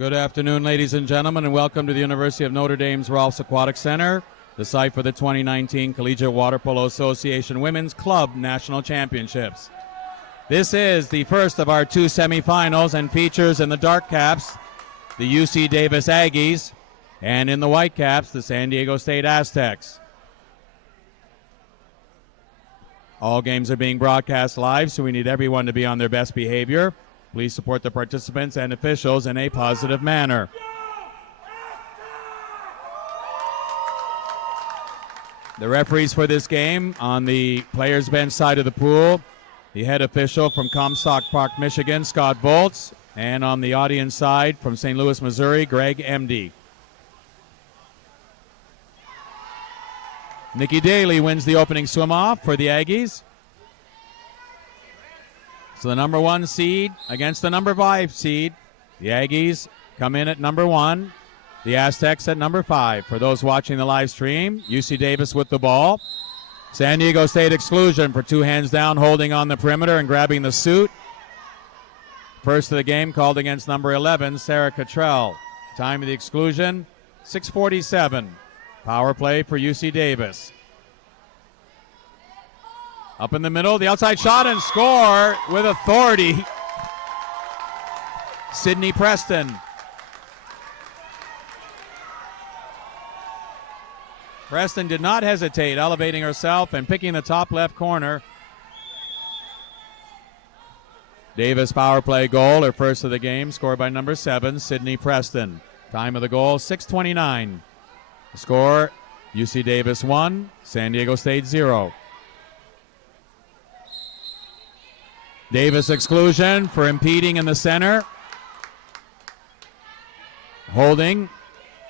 Good afternoon, ladies and gentlemen, and welcome to the University of Notre Dame's Rolfs Aquatic Center, the site for the 2019 Collegiate Water Polo Association Women's Club National Championships. This is the first of our two semifinals and features in the dark caps the UC Davis Aggies and in the white caps the San Diego State Aztecs. All games are being broadcast live, so we need everyone to be on their best behavior. Please support the participants and officials in a positive manner. The referees for this game on the players' bench side of the pool, the head official from Comstock Park, Michigan, Scott Volz, and on the audience side from St. Louis, Missouri, Greg Emdy. Nikki Daly wins the opening swim-off for the Aggies. So the number 1 seed against the number 5 seed. The Aggies come in at number 1. The Aztecs at number 5. For those watching the live stream, UC Davis with the ball. San Diego State exclusion for 2 hands down, holding on the perimeter and grabbing the suit. First of the game called against number 11, Sarah Cottrell. Time of the exclusion, 6:47. Power play for UC Davis. Up in the middle, the outside shot and score with authority. Sydney Preston. Preston did not hesitate, elevating herself and picking the top left corner. Davis power play goal, her first of the game, scored by number 7, Sydney Preston. Time of the goal, 6:29. The score, UC Davis 1, San Diego State 0. Davis exclusion for impeding in the center. Holding,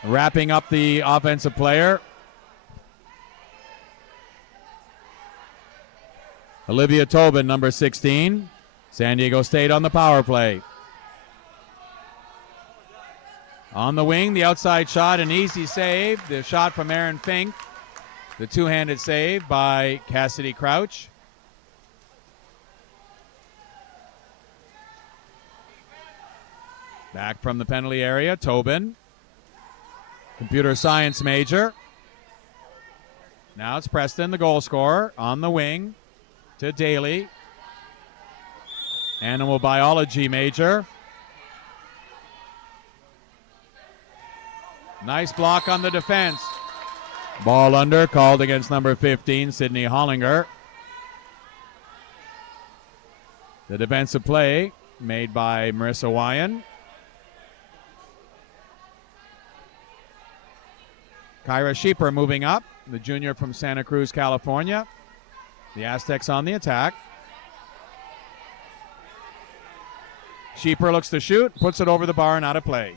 wrapping up the offensive player. Olivia Tobin, number 16. San Diego State on the power play. On the wing, the outside shot, an easy save. The shot from Erin Fink. The two-handed save by Cassidy Crouch. Back from the penalty area, Tobin. Computer science major. Now it's Preston, the goal scorer, on the wing to Daly. Animal biology major. Nice block on the defense. Ball under, called against number 15, Sydney Hollinger. The defensive play made by Marissa Wyan. Kyra Sheeper moving up, the junior from Santa Cruz, California. The Aztecs on the attack. Sheeper looks to shoot, puts it over the bar and out of play.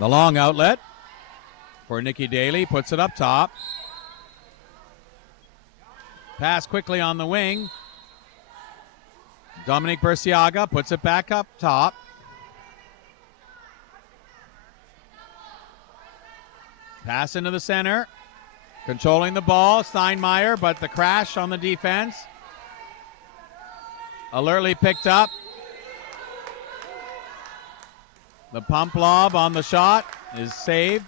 The long outlet for Nikki Daly, puts it up top. Pass quickly on the wing. Dominique Burciaga puts it back up top. Pass into the center. Controlling the ball, Steinmeier, but the crash on the defense. Alertly picked up. The pump lob on the shot is saved.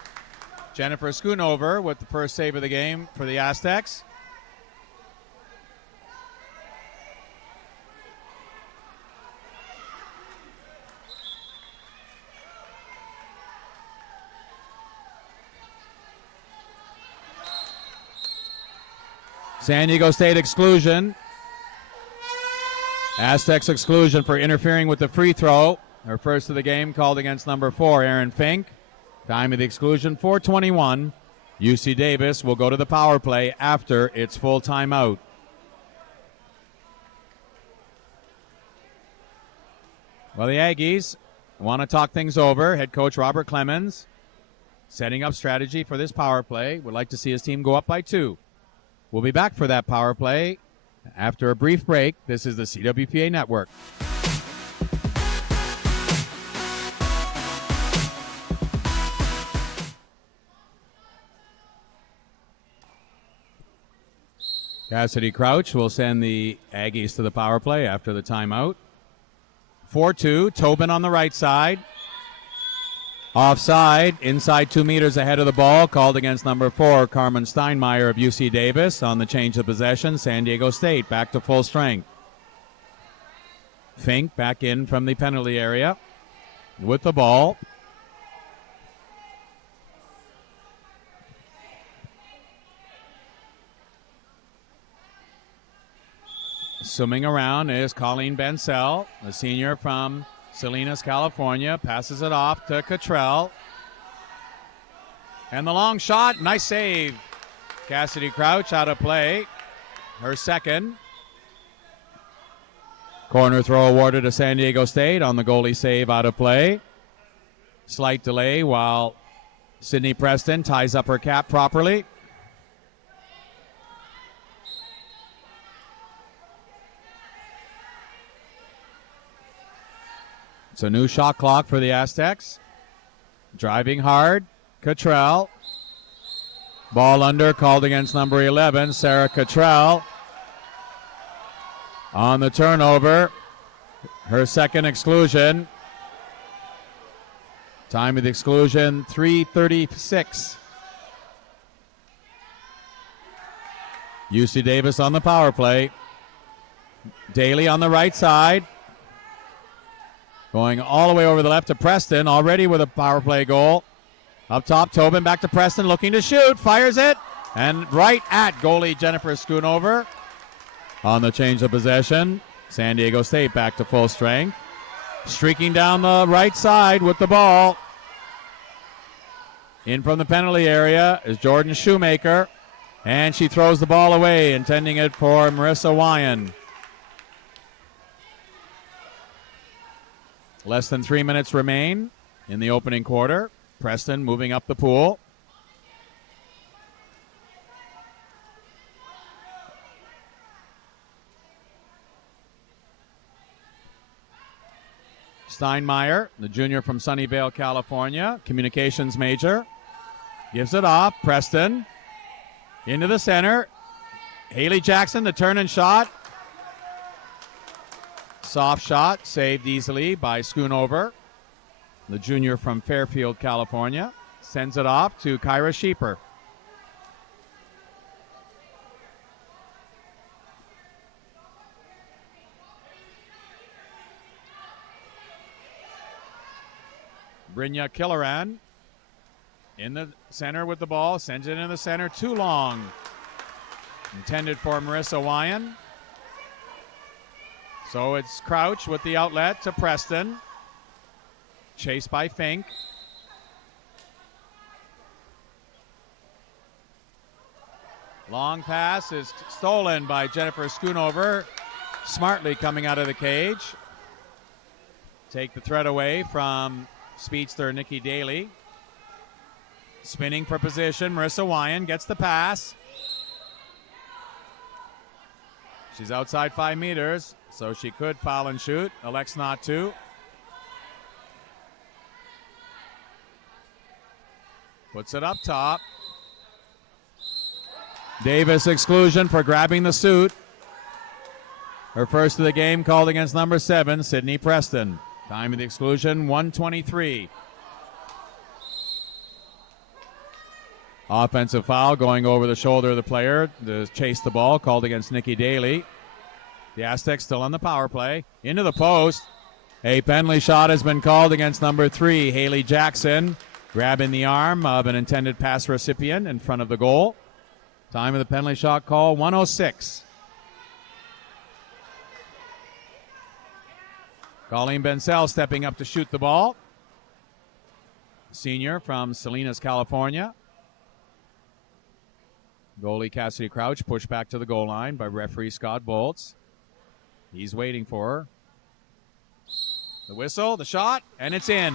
Jennifer Schoonover with the first save of the game for the Aztecs. San Diego State exclusion. Aztecs exclusion for interfering with the free throw. Her first of the game called against number 4, Erin Fink. Time of the exclusion, 4:21. UC Davis will go to the power play after its full timeout. Well, the Aggies want to talk things over. Head coach Robert Clemens setting up strategy for this power play. Would like to see his team go up by 2. We'll be back for that power play after a brief break. This is the CWPA Network. Cassidy Crouch will send the Aggies to the power play after the timeout. 4-2, Tobin on the right side. Offside, inside 2 meters ahead of the ball, called against number 4, Carmen Steinmeier of UC Davis. On the change of possession, San Diego State back to full strength. Fink back in from the penalty area with the ball. Swimming around is Colleen Bensell, a senior from Salinas, California. Passes it off to Cottrell. And the long shot, nice save. Cassidy Crouch out of play. Her second. Corner throw awarded to San Diego State on the goalie save out of play. Slight delay while Sydney Preston ties up her cap properly. It's a new shot clock for the Aztecs. Driving hard, Cottrell. Ball under, called against number 11, Sarah Cottrell. On the turnover, her second exclusion. Time of the exclusion, 3:36. UC Davis on the power play. Daly on the right side. Going all the way over the left to Preston, already with a power play goal. Up top, Tobin back to Preston, looking to shoot, fires it, and right at goalie Jennifer Schoonover. On the change of possession, San Diego State back to full strength. Streaking down the right side with the ball. In from the penalty area is Jordan Shoemaker, and she throws the ball away, intending it for Marissa Wyan. Less than 3 minutes remain in the opening quarter. Preston moving up the pool. Steinmeier, the junior from Sunnyvale, California, communications major, gives it off. Preston into the center. Haley Jackson, the turn and shot. Soft shot, saved easily by Schoonover, the junior from Fairfield, California. Sends it off to Kyra Sheeper. Brynja Killeran in the center with the ball, sends it in the center, too long. Intended for Marissa Wyan. So it's Crouch with the outlet to Preston. Chased by Fink. Long pass is stolen by Jennifer Schoonover. Smartly coming out of the cage. Take the threat away from speedster Nikki Daly. Spinning for position, Marissa Wyan gets the pass. She's outside 5 meters, so she could foul and shoot. Elects not to. Puts it up top. Davis exclusion for grabbing the suit. Her first of the game called against number 7, Sydney Preston. Time of the exclusion, 1:23. Offensive foul going over the shoulder of the player to chase the ball, called against Nikki Daly. The Aztecs still on the power play. Into the post. A penalty shot has been called against number 3, Haley Jackson. Grabbing the arm of an intended pass recipient in front of the goal. Time of the penalty shot call, 1:06. Colleen Bensell stepping up to shoot the ball. Senior from Salinas, California. Goalie Cassidy Crouch pushed back to the goal line by referee Scott Bolts. He's waiting for her. The whistle, the shot, and it's in.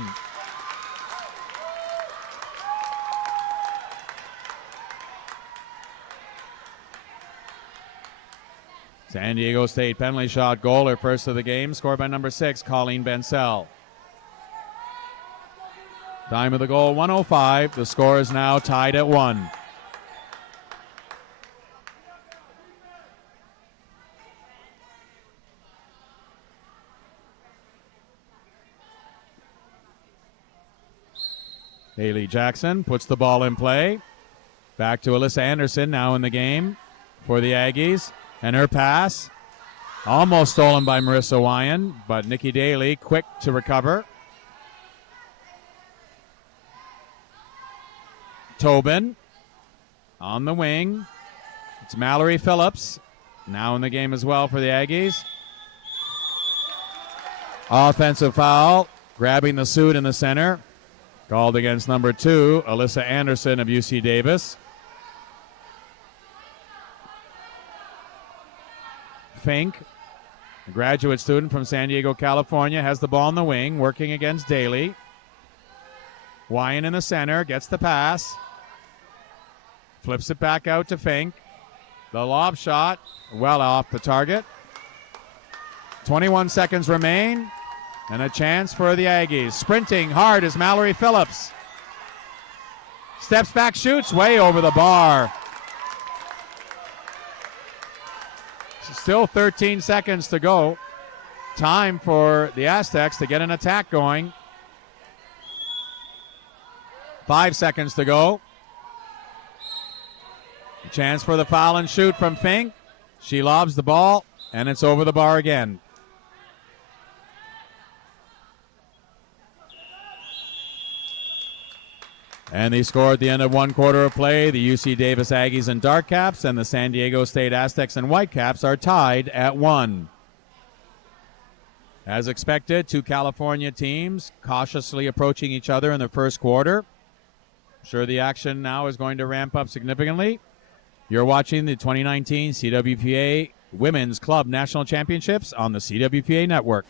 San Diego State penalty shot goal, her first of the game, scored by number 6, Colleen Bensell. Time of the goal, 1:05. The score is now tied at 1. Haley Jackson puts the ball in play. Back to Alyssa Anderson now in the game for the Aggies. And her pass, almost stolen by Marissa Wyan, but Nikki Daly quick to recover. Tobin on the wing. It's Mallory Phillips now in the game as well for the Aggies. Offensive foul, grabbing the suit in the center. Called against number 2, Alyssa Anderson of UC Davis. Fink, a graduate student from San Diego, California, has the ball in the wing, working against Daly. Wyan in the center, gets the pass. Flips it back out to Fink. The lob shot, well off the target. 21 seconds remain, and a chance for the Aggies. Sprinting hard is Mallory Phillips. Steps back, shoots, way over the bar. Still 13 seconds to go. Time for the Aztecs to get an attack going. 5 seconds to go. A chance for the foul and shoot from Fink. She lobs the ball, and it's over the bar again. And they score at the end of one quarter of play. The UC Davis Aggies and Dark Caps and the San Diego State Aztecs and Whitecaps are tied at 1. As expected, two California teams cautiously approaching each other in the first quarter. I'm sure the action now is going to ramp up significantly. You're watching the 2019 CWPA Women's Club National Championships on the CWPA Network.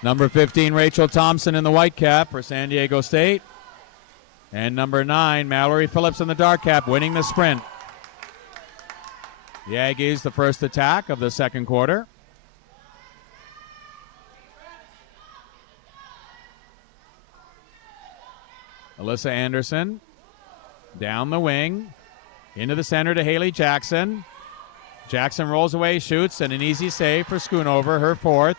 Number 15, Rachel Thompson in the white cap for San Diego State. And number 9, Mallory Phillips in the dark cap, winning the sprint. The Aggies, the first attack of the second quarter. Alyssa Anderson down the wing, into the center to Haley Jackson. Jackson rolls away, shoots, and an easy save for Schoonover, her fourth.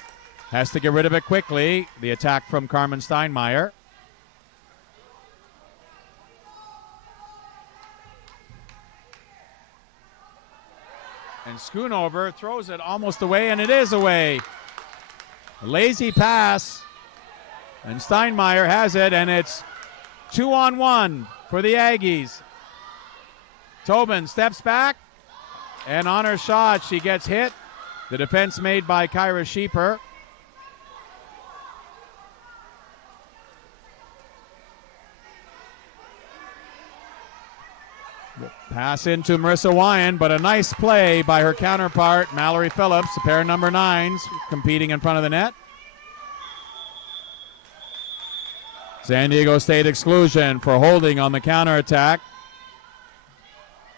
Has to get rid of it quickly. The attack from Carmen Steinmeier. And Schoonover throws it almost away, and it is away. A lazy pass. And Steinmeier has it, and it's 2-on-1 for the Aggies. Tobin steps back, and on her shot, she gets hit. The defense made by Kyra Sheeper. Pass into Marissa Wyan, but a nice play by her counterpart, Mallory Phillips, a pair of number 9s competing in front of the net. San Diego State exclusion for holding on the counterattack.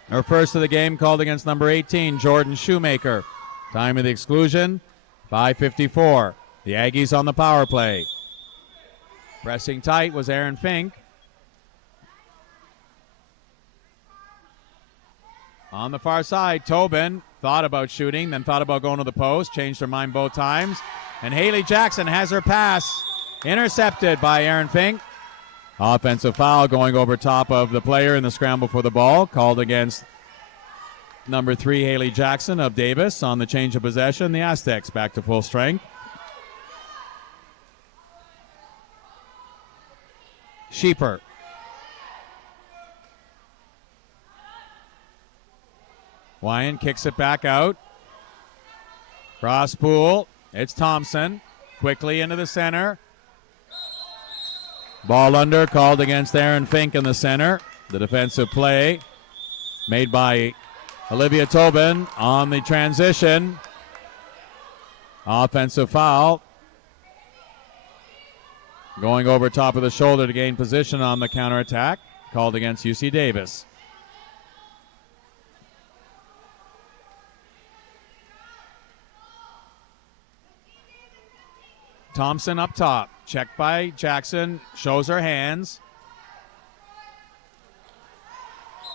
Her first of the game called against number 18, Jordan Shoemaker. Time of the exclusion, 5:54. The Aggies on the power play. Pressing tight was Aaron Fink. On the far side, Tobin thought about shooting, then thought about going to the post, changed her mind both times. And Haley Jackson has her pass intercepted by Aaron Fink. Offensive foul going over top of the player in the scramble for the ball, called against number 3, Haley Jackson of Davis. On the change of possession, the Aztecs back to full strength. Sheeper. Wyan kicks it back out. Cross pool. It's Thompson. Quickly into the center. Ball under, called against Aaron Fink in the center. The defensive play made by Olivia Tobin on the transition. Offensive foul. Going over top of the shoulder to gain position on the counterattack. Called against UC Davis. Thompson up top. Checked by Jackson. Shows her hands.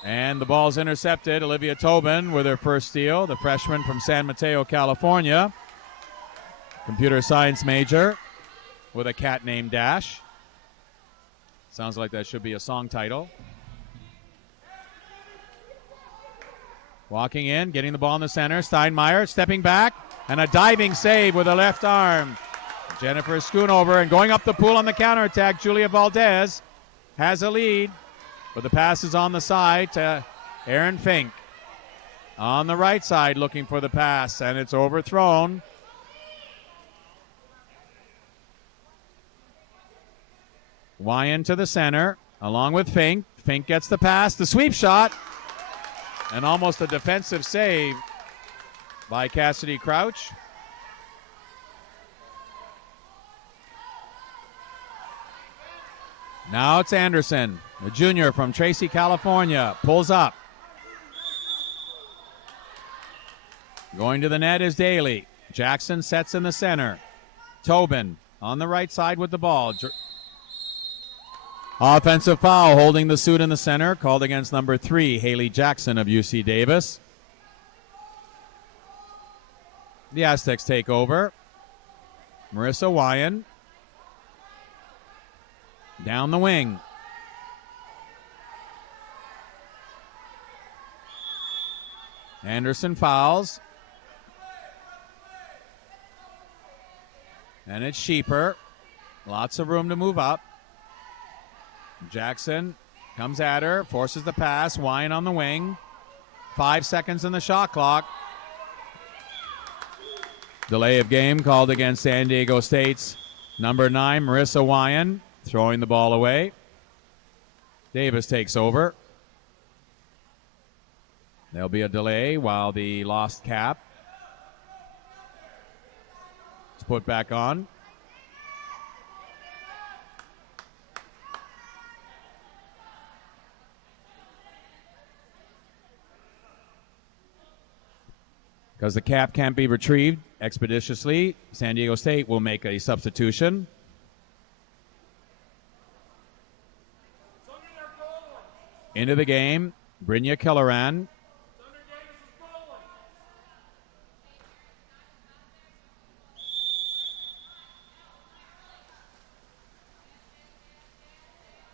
And the ball's intercepted. Olivia Tobin with her first steal, the freshman from San Mateo, California. Computer science major with a cat named Dash. Sounds like that should be a song title. Walking in, getting the ball in the center. Steinmeier stepping back, and a diving save with a left arm. Jennifer Schoonover, and going up the pool on the counterattack, Julia Valdez has a lead, but the pass is on the side to Erin Fink. On the right side looking for the pass, and it's overthrown. Wyan to the center, along with Fink. Fink gets the pass, the sweep shot, and almost a defensive save by Cassidy Crouch. Now it's Anderson, a junior from Tracy, California, pulls up. Going to the net is Daly. Jackson sets in the center. Tobin on the right side with the ball. Offensive foul, holding the suit in the center, called against number 3, Haley Jackson of UC Davis. The Aztecs take over. Marissa Wyan. Down the wing. Anderson fouls. And it's Sheeper. Lots of room to move up. Jackson comes at her, forces the pass. Wyan on the wing. 5 seconds in the shot clock. Delay of game called against San Diego State's number 9, Marissa Wyan, throwing the ball away. Davis takes over. There'll be a delay while the lost cap is put back on. Because the cap can't be retrieved expeditiously, San Diego State will make a substitution. Into the game, Brynja Killeran.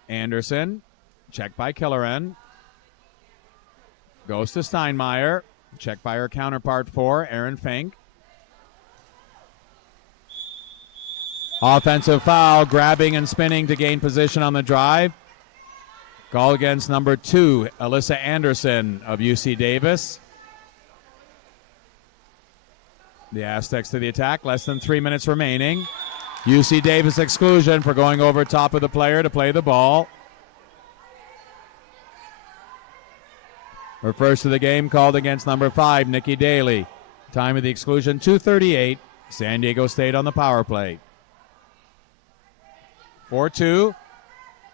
Anderson, checked by Killeran. Goes to Steinmeier. Checked by her counterpart 4, Erin Fink. Offensive foul, grabbing and spinning to gain position on the drive. Call against number 2, Alyssa Anderson of UC Davis. The Aztecs to the attack, less than 3 minutes remaining. UC Davis exclusion for going over top of the player to play the ball. Her first of the game called against number 5, Nikki Daly. Time of the exclusion, 2:38. San Diego State on the power play. 4-2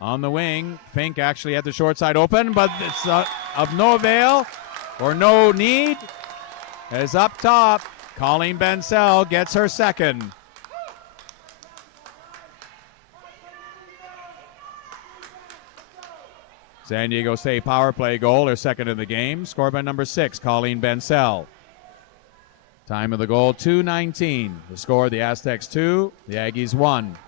on the wing. Fink actually had the short side open, but it's of no avail or no need. As up top, Colleen Bensell gets her second. San Diego State power play goal, her second of the game, scored by number 6, Colleen Bensell. Time of the goal, 2:19. The score, the Aztecs 2, the Aggies 1.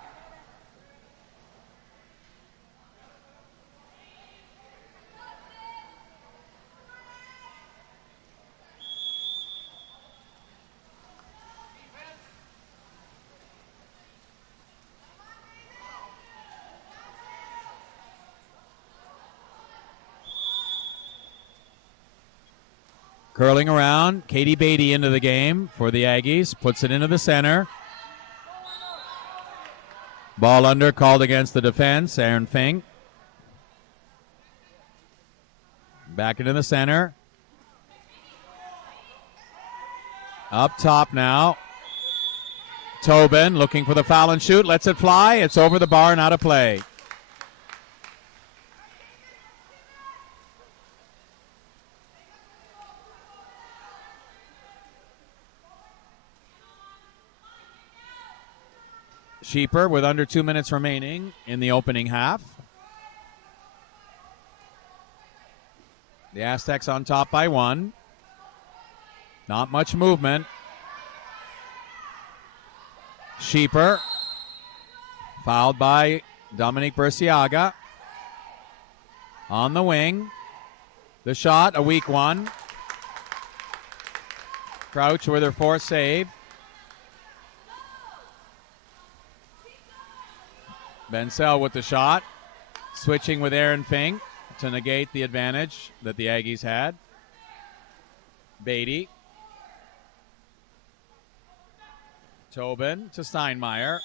Curling around, Katie Beatty into the game for the Aggies. Puts it into the center. Ball under, called against the defense, Erin Fink. Back into the center. Up top now. Tobin looking for the foul and shoot. Lets it fly. It's over the bar and out of play. Sheeper with under 2 minutes remaining in the opening half. The Aztecs on top by 1. Not much movement. Sheeper, fouled by Dominique Burciaga. On the wing. The shot, a weak one. Crouch with her fourth save. Bensell with the shot. Switching with Aaron Fink to negate the advantage that the Aggies had. Beatty. Tobin to Steinmeier.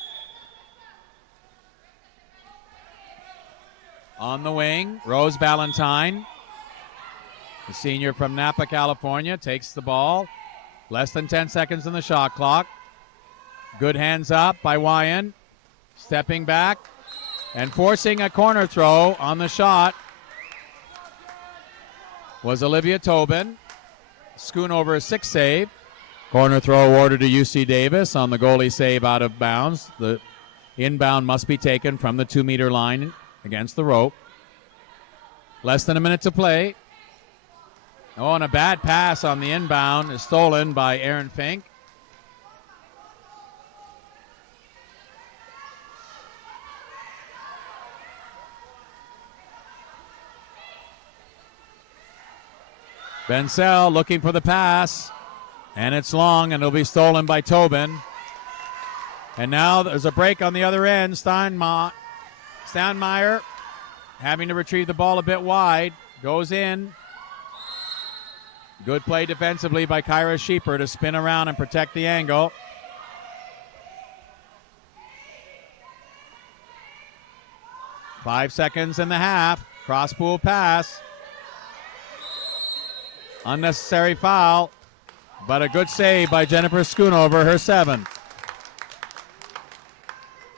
On the wing, Rose Ballantyne, the senior from Napa, California, takes the ball. Less than 10 seconds in the shot clock. Good hands up by Wyan. Stepping back and forcing a corner throw on the shot was Olivia Tobin. Schoonover, 6th save. Corner throw awarded to UC Davis on the goalie save out of bounds. The inbound must be taken from the 2-meter line against the rope. Less than a minute to play. Oh, and a bad pass on the inbound is stolen by Aaron Fink. Bensell looking for the pass, and it's long, and it'll be stolen by Tobin. And now there's a break on the other end. Steinmeier having to retrieve the ball a bit wide. Goes in. Good play defensively by Kyra Sheeper to spin around and protect the angle. Five seconds in the half. Cross-pool pass. Unnecessary foul, but a good save by Jennifer Schoonover, her 7th.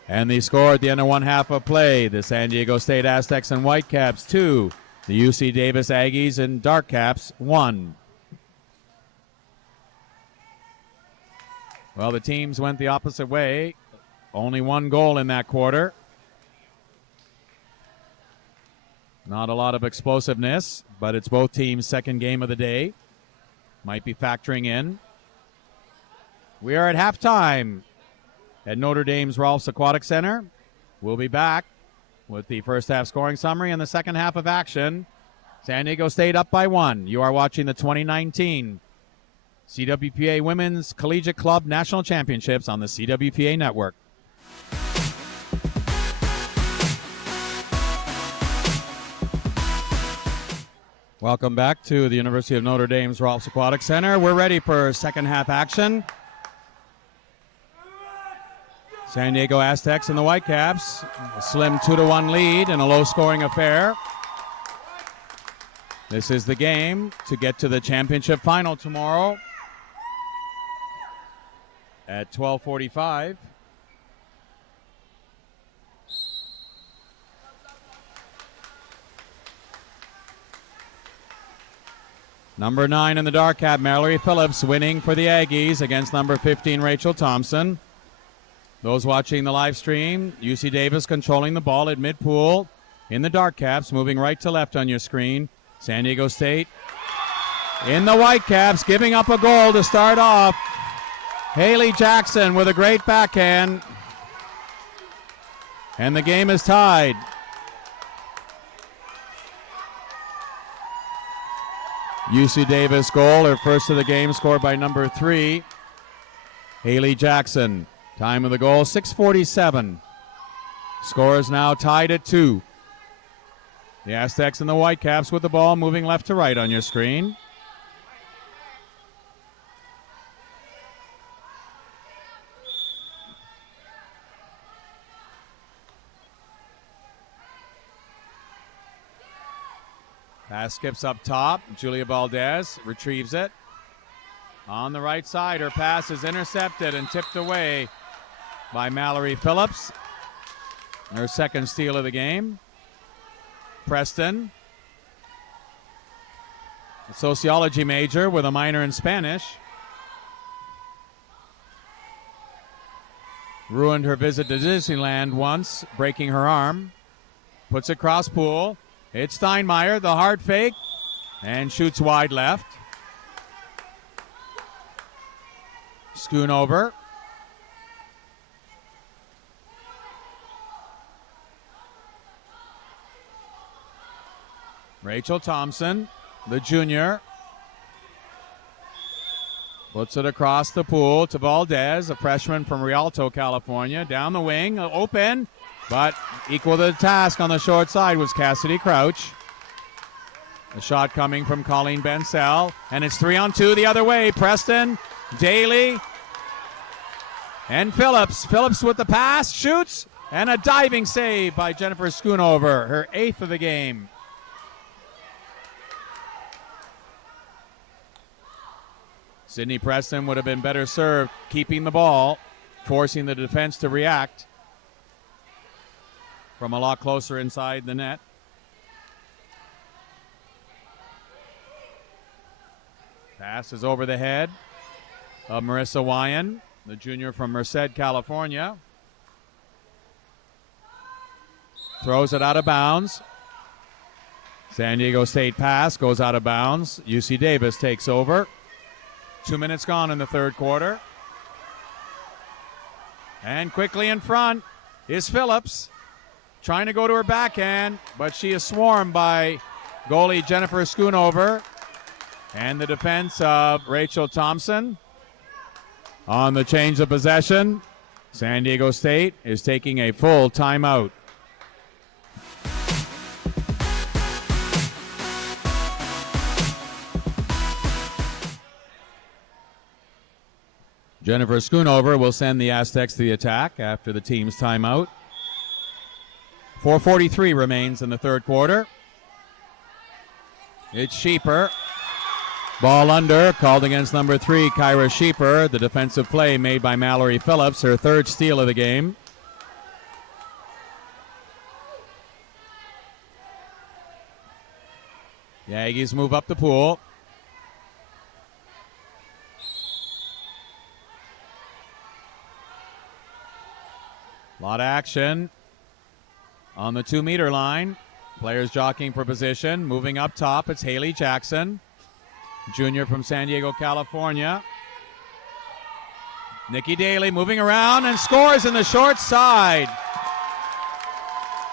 And the score at the end of one half of play, the San Diego State Aztecs and Whitecaps 2, the UC Davis Aggies and Darkcaps 1. Well, the teams went the opposite way. Only one goal in that quarter. Not a lot of explosiveness, but it's both teams' second game of the day. Might be factoring in. We are at halftime at Notre Dame's Rolfs Aquatic Center. We'll be back with the first half scoring summary and the second half of action. San Diego State up by 1. You are watching the 2019 CWPA Women's Collegiate Club National Championships on the CWPA Network. Welcome back to the University of Notre Dame's Rolfs Aquatic Center. We're ready for second half action. San Diego Aztecs and the Whitecaps, a slim 2-1 lead in a low-scoring affair. This is the game to get to the championship final tomorrow at 12:45. Number 9 in the dark cap, Mallory Phillips, winning for the Aggies against number 15, Rachel Thompson. Those watching the live stream, UC Davis controlling the ball at midpool in the dark caps, moving right to left on your screen. San Diego State in the Whitecaps, giving up a goal to start off. Haley Jackson with a great backhand. And the game is tied. UC Davis goal, her first of the game, scored by number 3, Haley Jackson. Time of the goal, 6:47. Score is now tied at 2. The Aztecs and the Whitecaps with the ball moving left to right on your screen. Pass skips up top. Julia Valdez retrieves it. On the right side, her pass is intercepted and tipped away by Mallory Phillips. Her second steal of the game. Preston, a sociology major with a minor in Spanish, ruined her visit to Disneyland once, breaking her arm. Puts it cross pool. It's Steinmeier, the hard fake. and shoots wide left. Schoonover. Rachel Thompson, the junior, puts it across the pool to Valdez, a freshman from Rialto, California. Down the wing, open, but equal to the task on the short side was Cassidy Crouch. The shot coming from Colleen Bensell, and it's 3-on-2 the other way. Preston, Daly, and Phillips. Phillips with the pass, shoots, and a diving save by Jennifer Schoonover, her 8th of the game. Sydney Preston would have been better served keeping the ball, forcing the defense to react from a lot closer inside the net. Pass is over the head of Marissa Wyan, the junior from Merced, California. Throws it out of bounds. San Diego State pass goes out of bounds. UC Davis takes over. 2 minutes gone in the third quarter. And quickly in front is Phillips, trying to go to her backhand, but she is swarmed by goalie Jennifer Schoonover and the defense of Rachel Thompson. On the change of possession, San Diego State is taking a full timeout. Jennifer Schoonover will send the Aztecs to the attack after the team's timeout. 4:43 remains in the third quarter. It's Sheeper. Ball under, called against number 3, Kyra Sheeper. The defensive play made by Mallory Phillips, her 3rd steal of the game. The Aggies move up the pool. A lot of action on the 2-meter line. Players jockeying for position. Moving up top, it's Haley Jackson, junior from San Diego, California. Nikki Daly moving around and scores in the short side.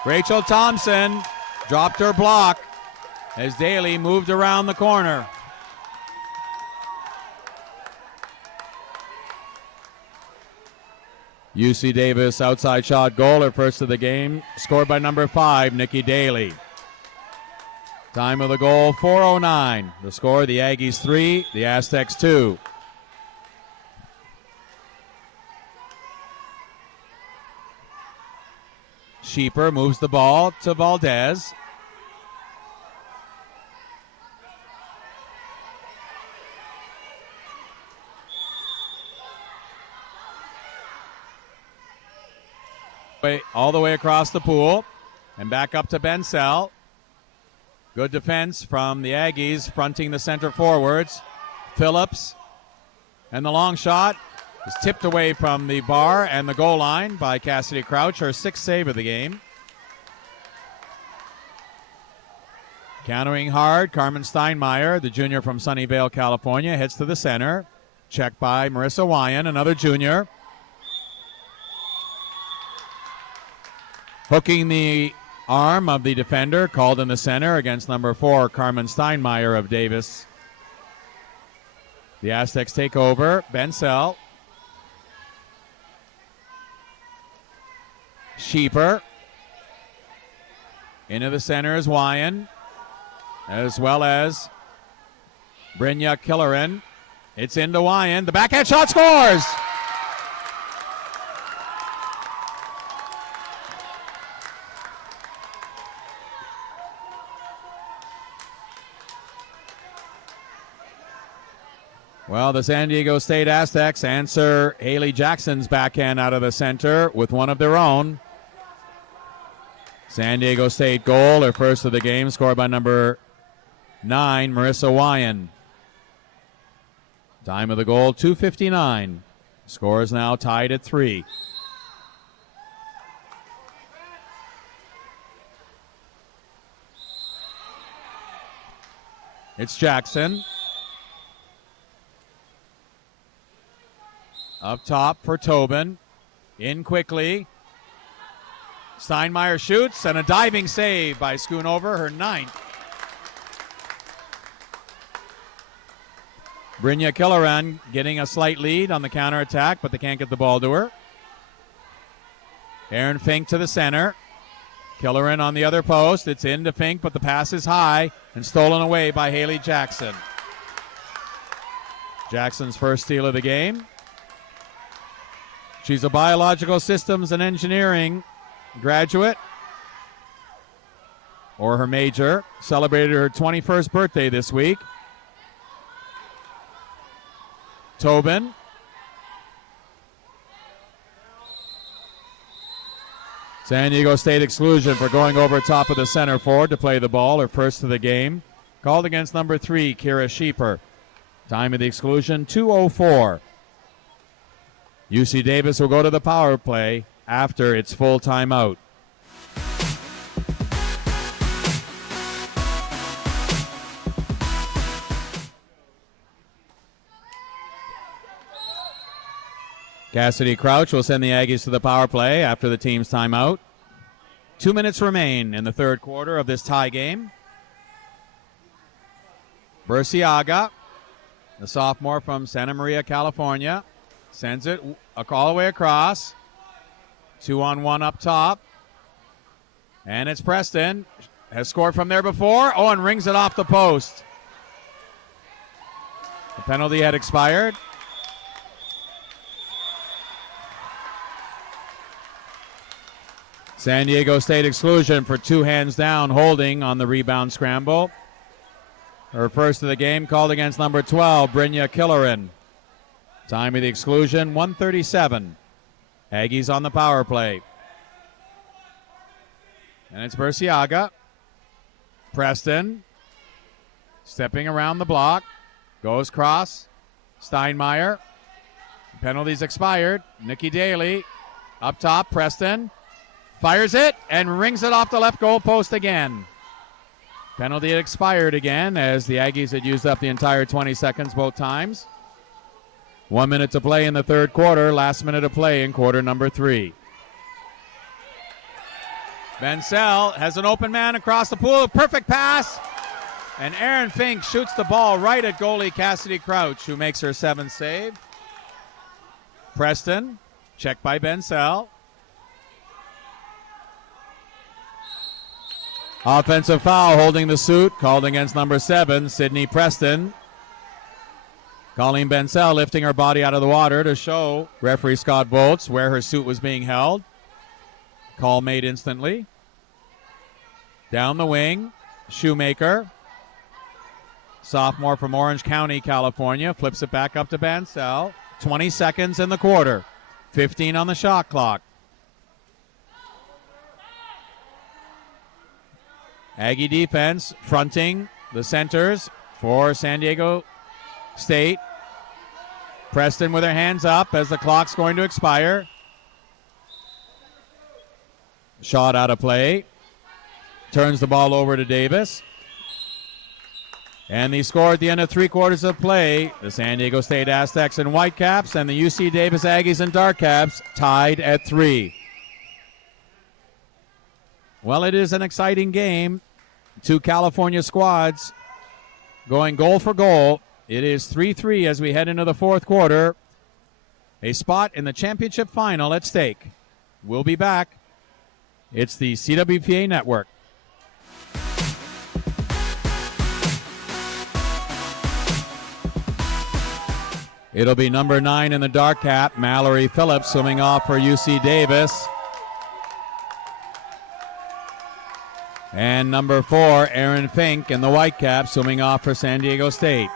Rachel Thompson dropped her block as Daly moved around the corner. UC Davis outside shot goal, her first of the game, scored by number 5, Nikki Daly. Time of the goal, 4:09. The score, the Aggies 3, the Aztecs 2. Sheeper moves the ball to Valdez. All the way across the pool and back up to Bensell. Good defense from the Aggies fronting the center forwards. Phillips, and the long shot is tipped away from the bar and the goal line by Cassidy Crouch, her 6th save of the game. Countering hard, Carmen Steinmeier, the junior from Sunnyvale, California, heads to the center. Checked by Marissa Wyan, another junior. Hooking the arm of the defender, called in the center against number 4, Carmen Steinmeier of Davis. The Aztecs take over. Bensell. Sheeper. Into the center is Wyan, as well as Brynja Killeran. It's into Wyan. The backhand shot, scores! Well, the San Diego State Aztecs answer Haley Jackson's backhand out of the center with one of their own. San Diego State goal, their first of the game, scored by number 9, Marissa Wyan. Time of the goal, 2:59. Score is now tied at 3. It's Jackson. Up top for Tobin. In quickly. Steinmeier shoots, and a diving save by Schoonover, her 9th. Brynja Killeran getting a slight lead on the counterattack, but they can't get the ball to her. Erin Fink to the center. Killeran on the other post. It's in to Fink, but the pass is high and stolen away by Haley Jackson. Jackson's first steal of the game. She's a biological systems and engineering graduate, or her major. Celebrated her 21st birthday this week. Tobin. San Diego State exclusion for going over top of the center forward to play the ball, her first of the game. Called against number 3, Kira Sheeper. Time of the exclusion, 2:04. UC Davis will go to the power play after its full timeout. Cassidy Crouch will send the Aggies to the power play after the team's timeout. 2 minutes remain in the third quarter of this tie game. Burciaga, the sophomore from Santa Maria, California, sends it all the way across. 2-on-1 up top. And it's Preston. Has scored from there before. Oh, and rings it off the post. The penalty had expired. San Diego State exclusion for 2 hands down, holding on the rebound scramble. Her first of the game called against number 12, Brynja Killeran. Time of the exclusion, 1:37. Aggies on the power play. And it's Burciaga. Preston stepping around the block. Goes cross. Steinmeier. Penalties expired. Nikki Daly up top. Preston fires it and rings it off the left goal post again. Penalty had expired again as the Aggies had used up the entire 20 seconds both times. 1 minute to play in the third quarter. Last minute of play in quarter number 3. Bensell has an open man across the pool. Perfect pass. And Erin Fink shoots the ball right at goalie Cassidy Crouch, who makes her 7th save. Preston, checked by Bensell. Offensive foul holding the suit, called against number 7, Sydney Preston. Colleen Bensell lifting her body out of the water to show referee Scott Volz where her suit was being held. Call made instantly. Down the wing, Shoemaker. Sophomore from Orange County, California, flips it back up to Bensell. 20 seconds in the quarter. 15 on the shot clock. Aggie defense fronting the centers for San Diego State. Preston with her hands up as the clock's going to expire. Shot out of play. Turns the ball over to Davis. And the score at the end of 3 quarters of play, the San Diego State Aztecs in Whitecaps and the UC Davis Aggies in Darkcaps tied at 3. Well, it is an exciting game. 2 California squads going goal for goal. It is 3-3 as we head into the fourth quarter. A spot in the championship final at stake. We'll be back. It's the CWPA Network. It'll be number 9 in the dark cap, Mallory Phillips, swimming off for UC Davis. And number 4, Erin Fink in the white cap, swimming off for San Diego State.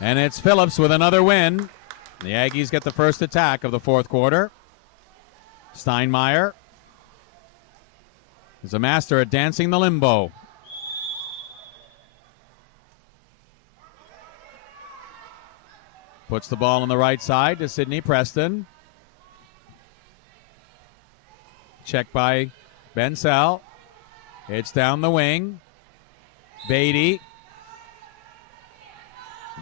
And it's Phillips with another win. The Aggies get the first attack of the fourth quarter. Steinmeier is a master at dancing the limbo. Puts the ball on the right side to Sydney Preston. Checked by Bensell. It's down the wing. Beatty.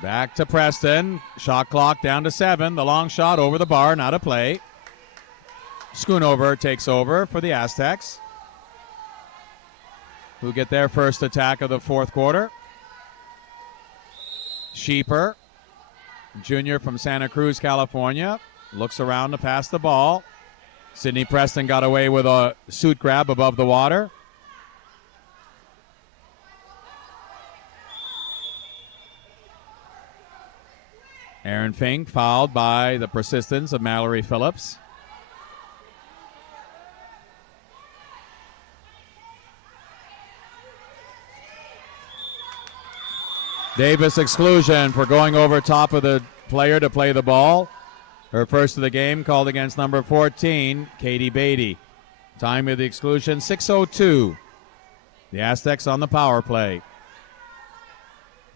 Back to Preston. Shot clock down to 7. The long shot over the bar, not a play. Schoonover takes over for the Aztecs, who get their first attack of the fourth quarter. Sheeper, junior from Santa Cruz, California, looks around to pass the ball. Sydney Preston got away with a suit grab above the water. Aaron Fink fouled by the persistence of Mallory Phillips. Davis exclusion for going over top of the player to play the ball. Her first of the game called against number 14, Katie Beatty. Time of the exclusion, 6:02. The Aztecs on the power play.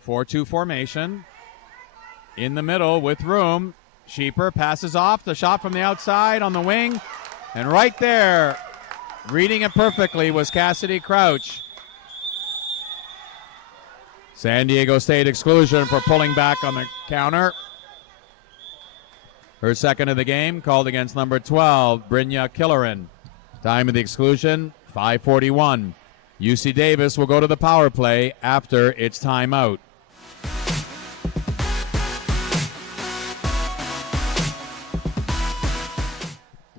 4-2 formation. In the middle with room. Sheeper passes off. The shot from the outside on the wing. And right there, reading it perfectly, was Cassidy Crouch. San Diego State exclusion for pulling back on the counter. Her second of the game called against number 12, Brynja Killeran. Time of the exclusion, 5:41. UC Davis will go to the power play after its timeout.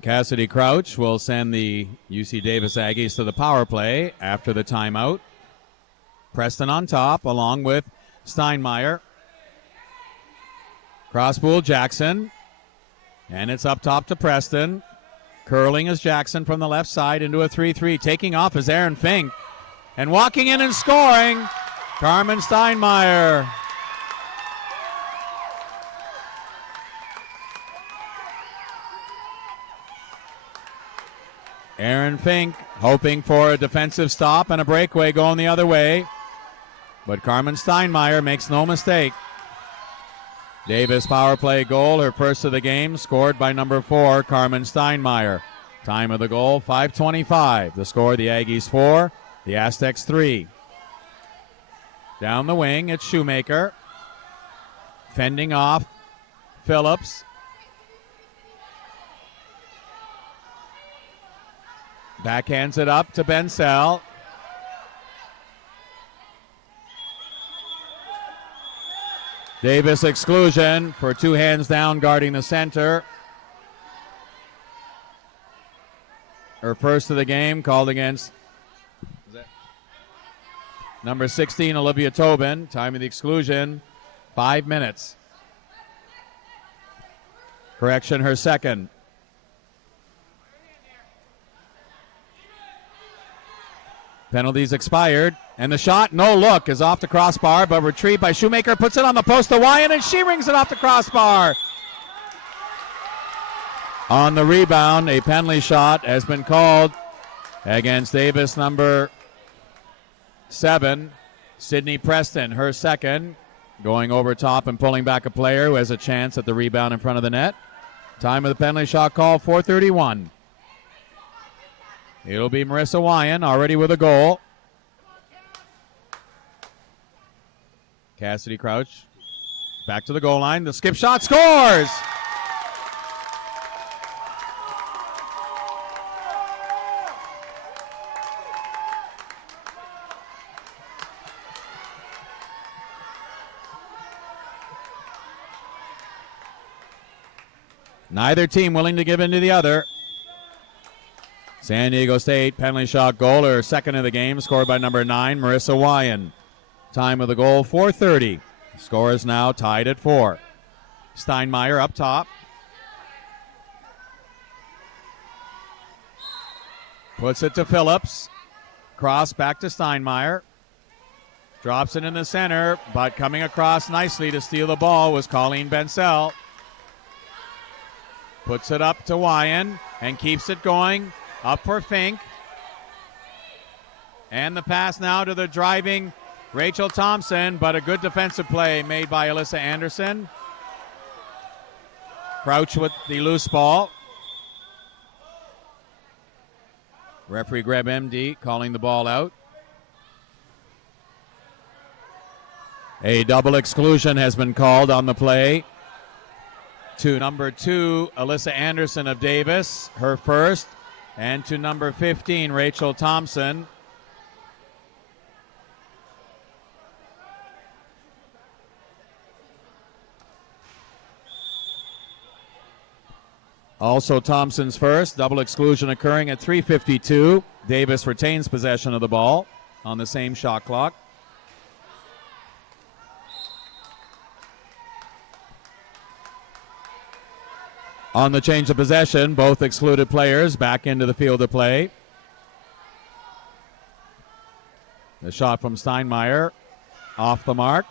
Cassidy Crouch will send the UC Davis Aggies to the power play after the timeout. Preston on top, along with Steinmeier. Crosspool Jackson. And it's up top to Preston. Curling is Jackson from the left side into a 3-3. Taking off is Aaron Fink. And walking in and scoring, Carmen Steinmeier. Aaron Fink hoping for a defensive stop and a breakaway going the other way. But Carmen Steinmeier makes no mistake. Davis power play goal, her first of the game, scored by number 4, Carmen Steinmeier. Time of the goal, 5:25. The score, the Aggies 4, the Aztecs 3. Down the wing, it's Shoemaker. Fending off Phillips. Backhands it up to Bensell. Davis exclusion for 2 hands down guarding the center. Her first of the game called against number 16, Olivia Tobin. Time of the exclusion, 5 minutes. Correction, her second. Penalties expired. And the shot, no look, is off the crossbar, but retrieved by Shoemaker. Puts it on the post to Wyan, and she rings it off the crossbar. On the rebound, a penalty shot has been called against Davis, number 7, Sydney Preston. Her second, going over top and pulling back a player who has a chance at the rebound in front of the net. Time of the penalty shot call, 4:31. It'll be Marissa Wyan, already with a goal. Cassidy Crouch back to the goal line. The skip shot scores! Neither team willing to give in to the other. San Diego State penalty shot goal, her second of the game, scored by number 9, Marissa Wyan. Time of the goal, 4:30. Score is now tied at 4. Steinmeier up top. Puts it to Phillips. Cross back to Steinmeier. Drops it in the center, but coming across nicely to steal the ball was Colleen Bensell. Puts it up to Wyan and keeps it going. Up for Fink. And the pass now to the driving Rachel Thompson, but a good defensive play made by Alyssa Anderson. Crouch with the loose ball. Referee Greb MD calling the ball out. A double exclusion has been called on the play to number 2, Alyssa Anderson of Davis, her first, and to number 15, Rachel Thompson. Also Thompson's first, double exclusion occurring at 3:52. Davis retains possession of the ball on the same shot clock. On the change of possession, both excluded players back into the field of play. The shot from Steinmeier off the mark.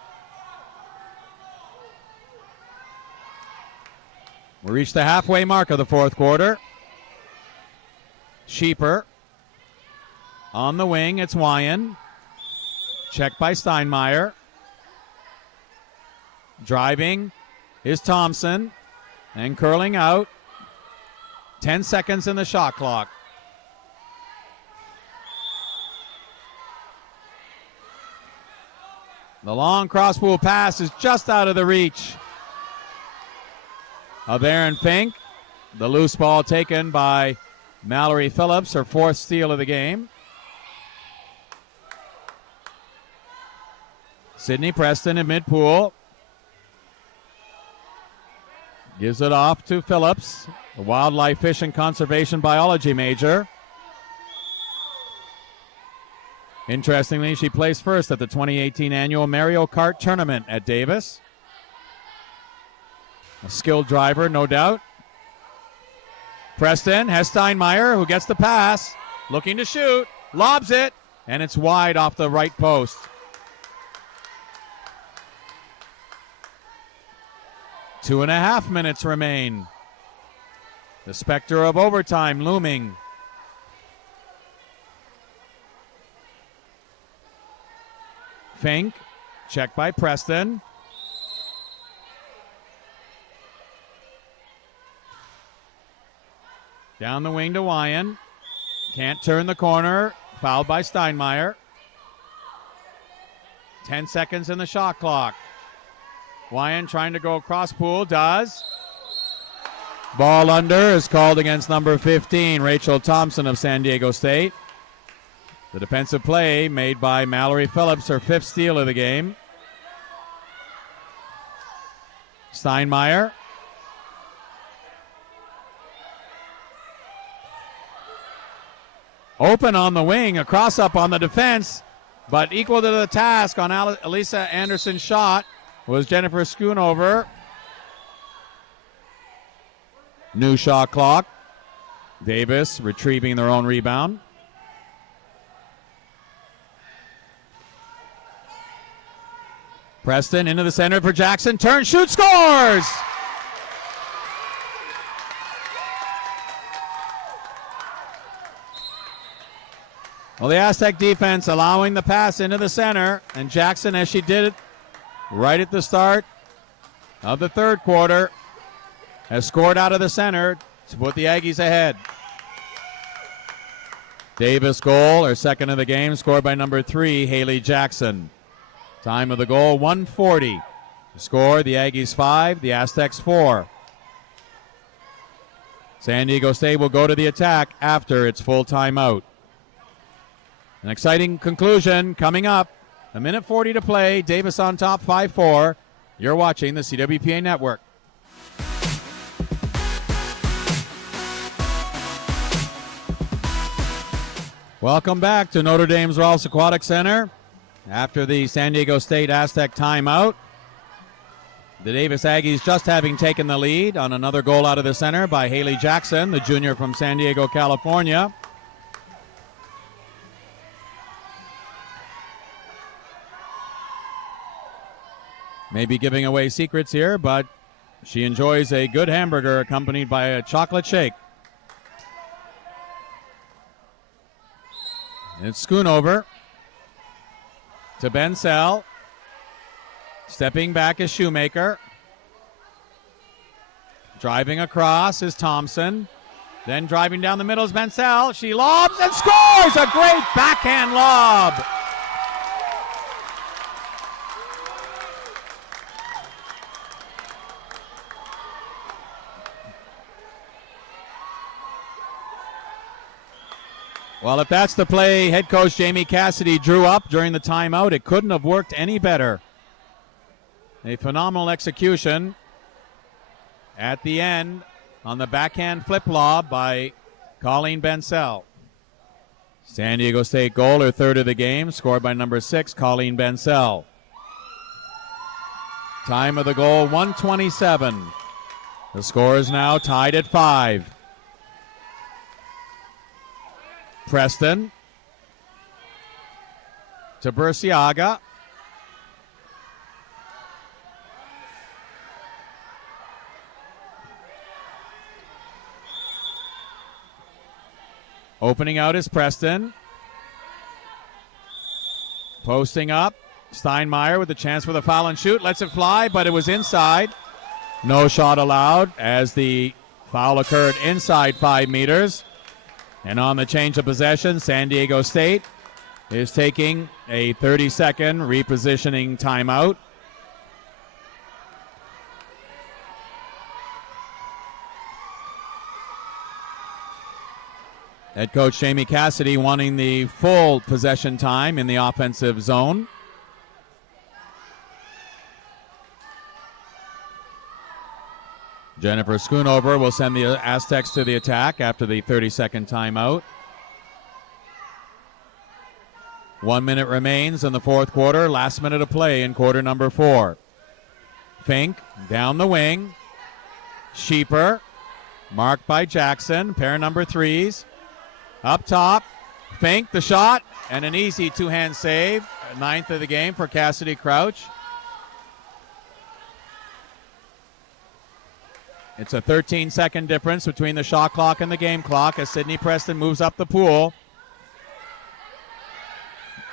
We reached the halfway mark of the fourth quarter. Sheeper on the wing. It's Wyan. Checked by Steinmeier. Driving is Thompson. And curling out. 10 seconds in the shot clock. The long cross-pool pass is just out of the reach of Aaron Fink. The loose ball taken by Mallory Phillips, her fourth steal of the game. Sydney Preston in mid-pool. Gives it off to Phillips, a wildlife fish and conservation biology major. Interestingly, she placed first at the 2018 annual Mario Kart tournament at Davis. A skilled driver, no doubt. Preston has Steinmeier, who gets the pass, looking to shoot, lobs it, and it's wide off the right post. 2.5 minutes remain. The specter of overtime looming. Fink, checked by Preston. Down the wing to Wyan. Can't turn the corner. Fouled by Steinmeier. 10 seconds in the shot clock. Wyan trying to go cross pool. Does. Ball under is called against number 15, Rachel Thompson of San Diego State. The defensive play made by Mallory Phillips, her fifth steal of the game. Steinmeier. Open on the wing, a cross-up on the defense, but equal to the task on Elisa Anderson's shot was Jennifer Schoonover. New shot clock. Davis retrieving their own rebound. Preston into the center for Jackson. Turn, shoot, scores! Well, the Aztec defense allowing the pass into the center, and Jackson, as she did it right at the start of the third quarter, has scored out of the center to put the Aggies ahead. Davis goal, her second of the game, scored by number 3, Haley Jackson. Time of the goal, 1:40. The score, the Aggies 5, the Aztecs 4. San Diego State will go to the attack after its full timeout. An exciting conclusion coming up. 1:40 to play. Davis on top, 5-4. You're watching the CWPA Network. Welcome back to Notre Dame's Rolfs Aquatic Center. After the San Diego State Aztec timeout, the Davis Aggies just having taken the lead on another goal out of the center by Haley Jackson, the junior from San Diego, California. Maybe giving away secrets here, but she enjoys a good hamburger accompanied by a chocolate shake. It's Schoonover to Bensell. Stepping back is Shoemaker. Driving across is Thompson. Then driving down the middle is Mansell. She lobs and scores! A great backhand lob. Well, if that's the play head coach Jamie Cassidy drew up during the timeout, it couldn't have worked any better. A phenomenal execution at the end on the backhand flip lob by Colleen Bensell. San Diego State goal, her third of the game, scored by number 6, Colleen Bensell. Time of the goal, 1:27. The score is now tied at 5. Preston to Burciaga. Opening out is Preston. Posting up. Steinmeier with a chance for the foul and shoot. Lets it fly, but it was inside. No shot allowed as the foul occurred inside 5 meters. And on the change of possession, San Diego State is taking a 30-second repositioning timeout. Head coach Jamie Cassidy wanting the full possession time in the offensive zone. Jennifer Schoonover will send the Aztecs to the attack after the 30-second timeout. 1 minute remains in the fourth quarter. Last minute of play in quarter number 4. Fink down the wing. Sheeper marked by Jackson. Pair number 3s. Up top. Fink the shot and an easy two-hand save. 9th of the game for Cassidy Crouch. It's a 13-second difference between the shot clock and the game clock as Sydney Preston moves up the pool.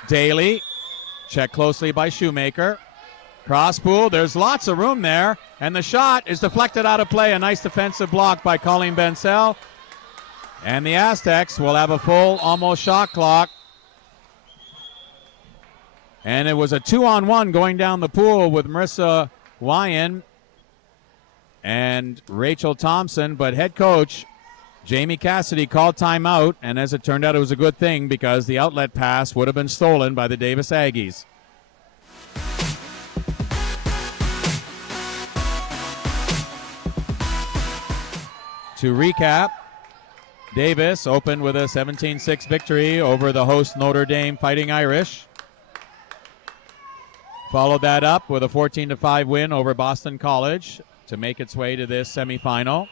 Daly, checked closely by Shoemaker. Cross pool, there's lots of room there, and the shot is deflected out of play. A nice defensive block by Colleen Bensell. And the Aztecs will have a full almost shot clock. And it was a 2-on-1 going down the pool with Marissa Wyan and Rachel Thompson, but head coach Jamie Cassidy called timeout, and as it turned out, it was a good thing because the outlet pass would have been stolen by the Davis Aggies. To recap, Davis opened with a 17-6 victory over the host Notre Dame Fighting Irish. Followed that up with a 14-5 win over Boston College to make its way to this semifinal.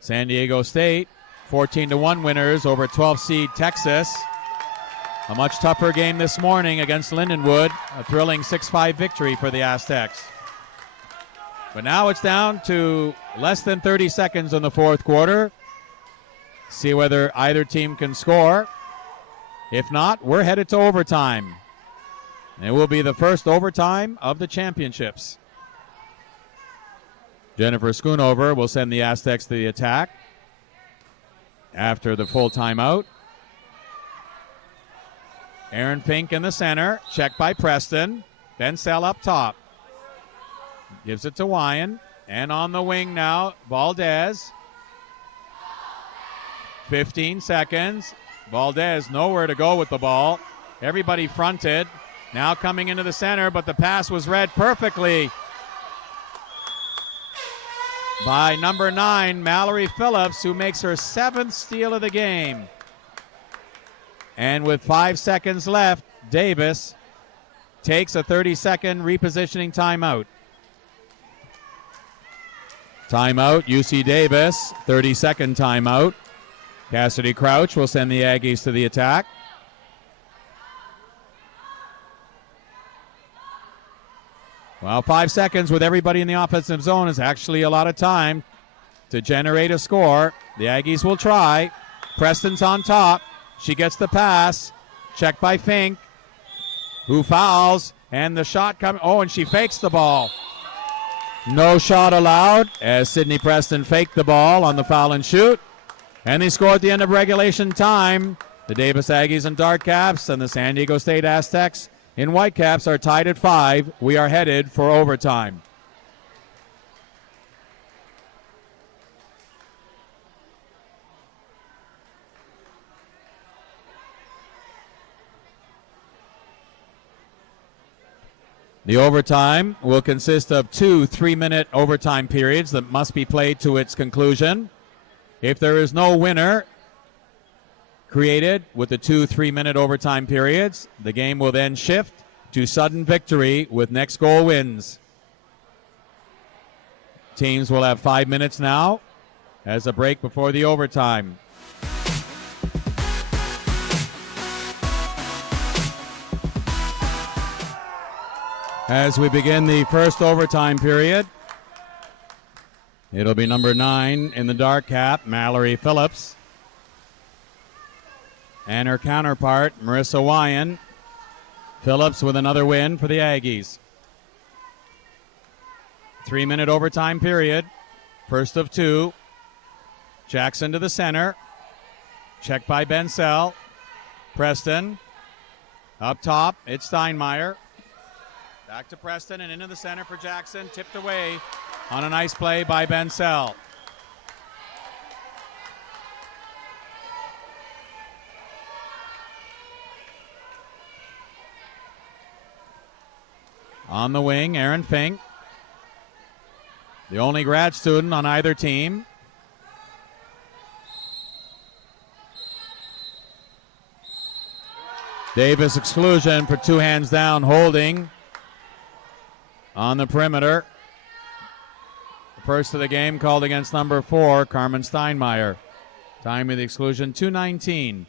San Diego State, 14-1 winners over 12-seed Texas. A much tougher game this morning against Lindenwood. A thrilling 6-5 victory for the Aztecs. But now it's down to less than 30 seconds in the fourth quarter. See whether either team can score. If not, we're headed to overtime. It will be the first overtime of the championships. Jennifer Schoonover will send the Aztecs to the attack after the full timeout. Aaron Fink in the center, checked by Preston. Bensell up top. Gives it to Wyan. And on the wing now, Valdez. 15 seconds. Valdez nowhere to go with the ball. Everybody fronted. Now coming into the center, but the pass was read perfectly by number 9, Mallory Phillips, who makes her 7th steal of the game. And with 5 seconds left, Davis takes a 30-second repositioning timeout. Timeout, UC Davis, 30-second timeout. Cassidy Crouch will send the Aggies to the attack. Well, 5 seconds with everybody in the offensive zone is actually a lot of time to generate a score. The Aggies will try. Preston's on top. She gets the pass. Checked by Fink, who fouls. And the shot coming. Oh, and she fakes the ball. No shot allowed as Sidney Preston faked the ball on the foul and shoot. And they score at the end of regulation time. The Davis Aggies in dark caps and the San Diego State Aztecs in white caps are tied at 5. We are headed for overtime. The overtime will consist of 2 3-minute overtime periods that must be played to its conclusion. If there is no winner created with the 2 3-minute overtime periods, the game will then shift to sudden victory with next goal wins. Teams will have 5 minutes now as a break before the overtime. As we begin the first overtime period, it'll be number 9 in the dark cap, Mallory Phillips, and her counterpart, Marissa Wyan. Phillips with another win for the Aggies. 3-minute overtime period, first of 2. Jackson to the center. Checked by Bensell. Preston. Up top, it's Steinmeier. Back to Preston and into the center for Jackson. Tipped away on a nice play by Bensell. On the wing, Aaron Fink. The only grad student on either team. Davis exclusion for 2 hands down holding on the perimeter. The first of the game called against number 4, Carmen Steinmeier. Time of the exclusion, 2:19.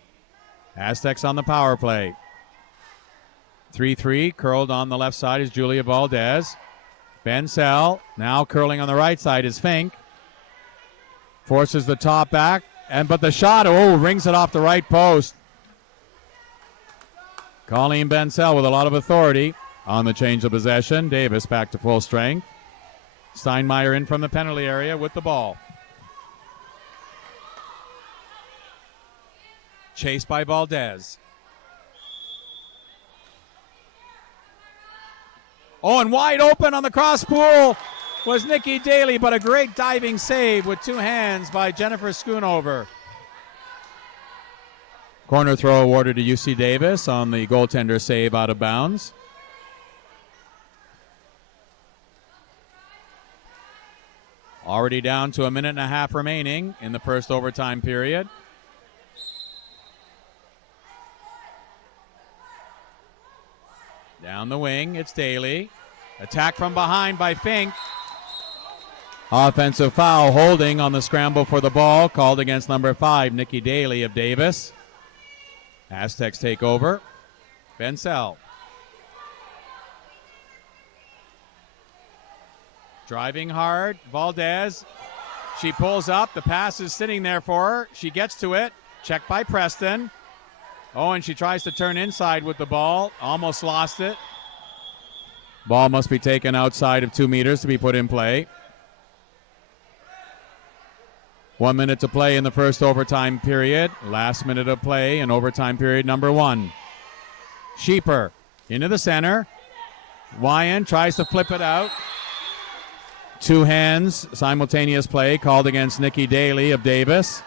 Aztecs on the power play. 3-3, curled on the left side is Julia Valdez. Bensell, now curling on the right side is Fink. Forces the top back, but the shot, rings it off the right post. Colleen Bensell with a lot of authority on the change of possession. Davis back to full strength. Steinmeier in from the penalty area with the ball. Chased by Valdez. And wide open on the cross pool was Nikki Daly, but a great diving save with 2 hands by Jennifer Schoonover. Corner throw awarded to UC Davis on the goaltender save out of bounds. Already down to 1.5 minutes remaining in the first overtime period. Down the wing, it's Daly. Attack from behind by Fink. Offensive foul holding on the scramble for the ball, called against number 5, Nikki Daly of Davis. Aztecs take over. Bensell. Driving hard, Valdez. She pulls up, the pass is sitting there for her. She gets to it, checked by Preston. And she tries to turn inside with the ball. Almost lost it. Ball must be taken outside of 2 meters to be put in play. 1 minute to play in the first overtime period. Last minute of play in overtime period number 1. Sheeper into the center. Wyan tries to flip it out. 2 hands, simultaneous play called against Nikki Daly of Davis.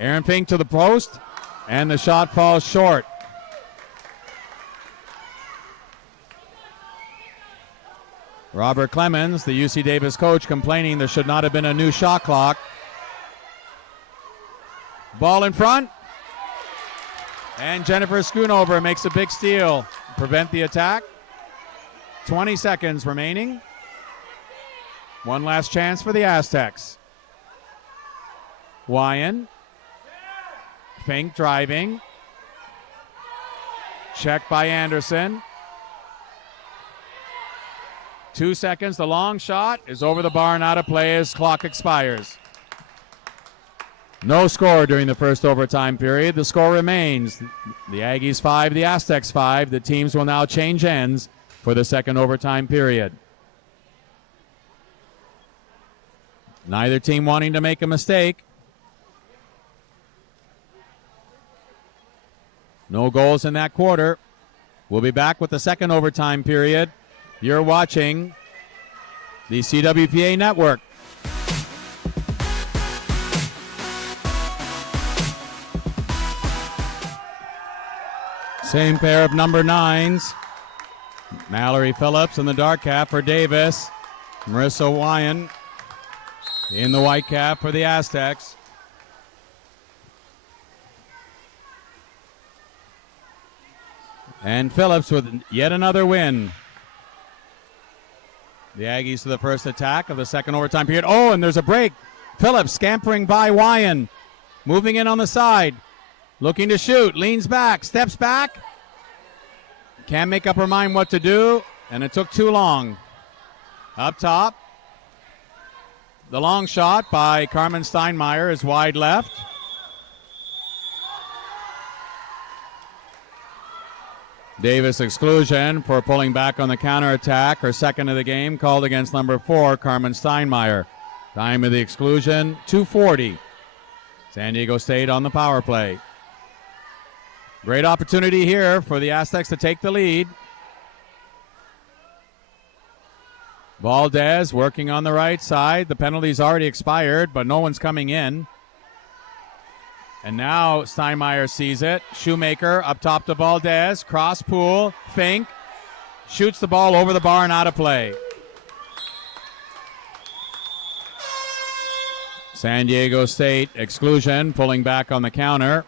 Aaron Fink to the post, and the shot falls short. Robert Clemens, the UC Davis coach, complaining there should not have been a new shot clock. Ball in front, and Jennifer Schoonover makes a big steal. Prevent the attack. 20 seconds remaining. One last chance for the Aztecs. Wyan. Fink driving. Checked by Anderson. 2 seconds. The long shot is over the bar and out of play as clock expires. No score during the first overtime period. The score remains the Aggies 5, the Aztecs 5. The teams will now change ends for the second overtime period. Neither team wanting to make a mistake. No goals in that quarter. We'll be back with the second overtime period. You're watching the CWPA Network. Same pair of number 9s. Mallory Phillips in the dark cap for Davis. Marissa Wyan in the white cap for the Aztecs. And Phillips with yet another win. The Aggies to the first attack of the second overtime period. Oh, and there's a break. Phillips scampering by Wyan. Moving in on the side. Looking to shoot. Leans back. Steps back. Can't make up her mind what to do. And it took too long. Up top. The long shot by Carmen Steinmeier is wide left. Davis exclusion for pulling back on the counterattack. Her second of the game called against number 4, Carmen Steinmeier. Time of the exclusion, 2:40. San Diego State on the power play. Great opportunity here for the Aztecs to take the lead. Valdez working on the right side. The penalty's already expired, but no one's coming in. And now Steinmeier sees it. Shoemaker up top to Valdez. Cross pool. Fink. Shoots the ball over the bar and out of play. San Diego State exclusion, pulling back on the counter.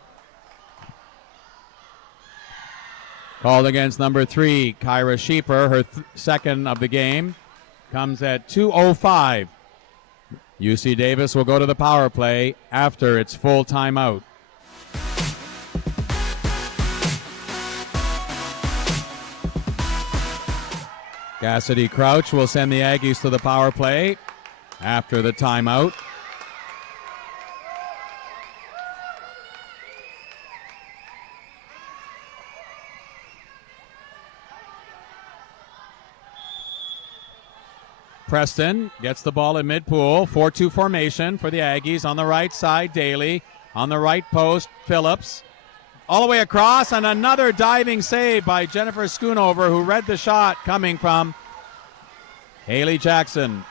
Called against number 3, Kyra Sheeper. Her second of the game comes at 2:05. UC Davis will go to the power play after its full timeout. Cassidy Crouch will send the Aggies to the power play after the timeout. Preston gets the ball in mid-pool. 4-2 formation for the Aggies. On the right side, Daly. On the right post, Phillips. All the way across, and another diving save by Jennifer Schoonover, who read the shot coming from Haley Jackson.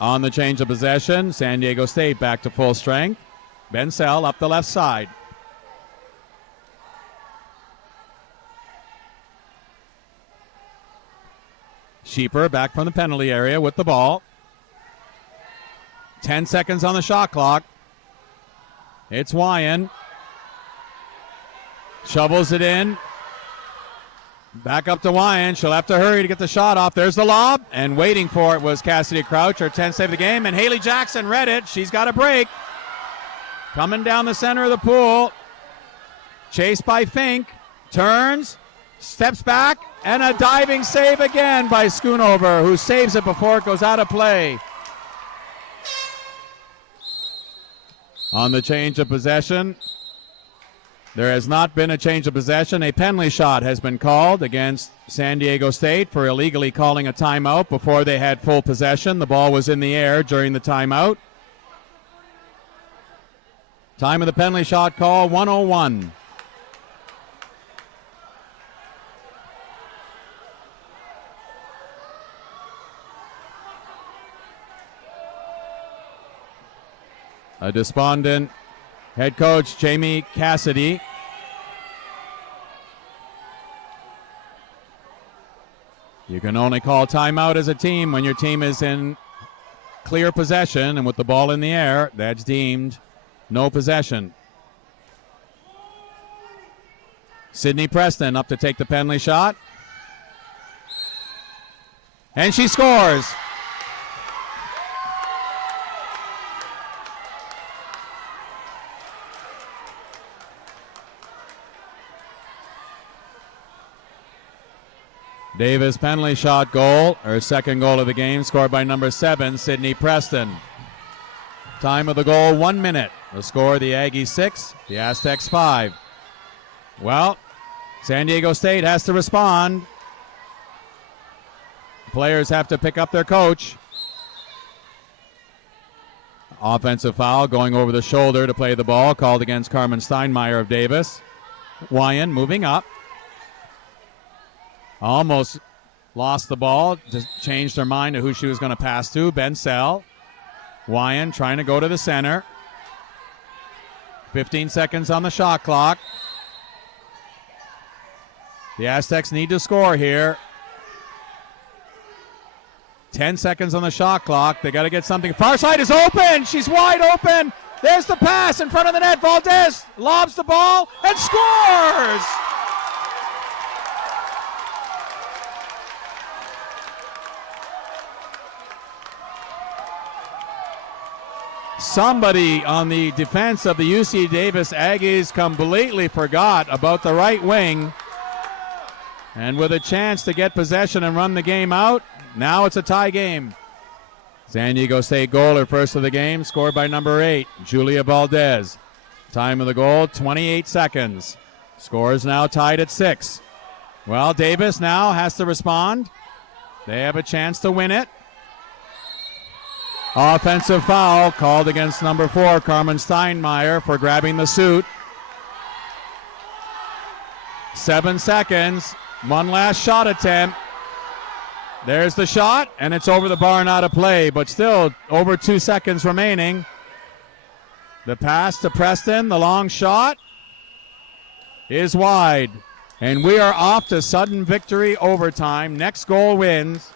On the change of possession, San Diego State back to full strength. Bensell up the left side. Sheeper back from the penalty area with the ball. 10 seconds on the shot clock. It's Wyan. Shovels it in. Back up to Wyan. She'll have to hurry to get the shot off. There's the lob. And waiting for it was Cassidy Crouch, her 10th save of the game. And Haley Jackson read it. She's got a break. Coming down the center of the pool. Chased by Fink. Turns. Steps back. And a diving save again by Schoonover, who saves it before it goes out of play. On the change of possession, there has not been a change of possession. A penalty shot has been called against San Diego State for illegally calling a timeout before they had full possession. The ball was in the air during the timeout. Time of the penalty shot call, 1:01. A despondent head coach, Jamie Cassidy. You can only call timeout as a team when your team is in clear possession, and with the ball in the air, that's deemed no possession. Sydney Preston up to take the penalty shot. And she scores. Davis penalty shot goal, her second goal of the game, scored by number 7, Sydney Preston. Time of the goal, 1 minute. The score, the Aggies 6, the Aztecs 5. Well, San Diego State has to respond. Players have to pick up their coach. Offensive foul going over the shoulder to play the ball, called against Carmen Steinmeier of Davis. Wyan moving up. Almost lost the ball, just changed her mind to who she was going to pass to. Bensell. Wyan trying to go to the center. 15 seconds on the shot clock. The Aztecs need to score here. 10 seconds on the shot clock. They got to get something. Far side is open. She's wide open. There's the pass in front of the net. Valdez lobs the ball and scores. Somebody on the defense of the UC Davis Aggies completely forgot about the right wing. And with a chance to get possession and run the game out, now it's a tie game. San Diego State goal, her first of the game, scored by number 8, Julia Valdez. Time of the goal, 28 seconds. Score is now tied at 6. Well, Davis now has to respond. They have a chance to win it. Offensive foul called against number 4, Carmen Steinmeier, for grabbing the suit. 7 seconds. One last shot attempt. There's the shot, and it's over the bar and out of play, but still over 2 seconds remaining. The pass to Preston, the long shot, is wide. And we are off to sudden victory overtime. Next goal wins.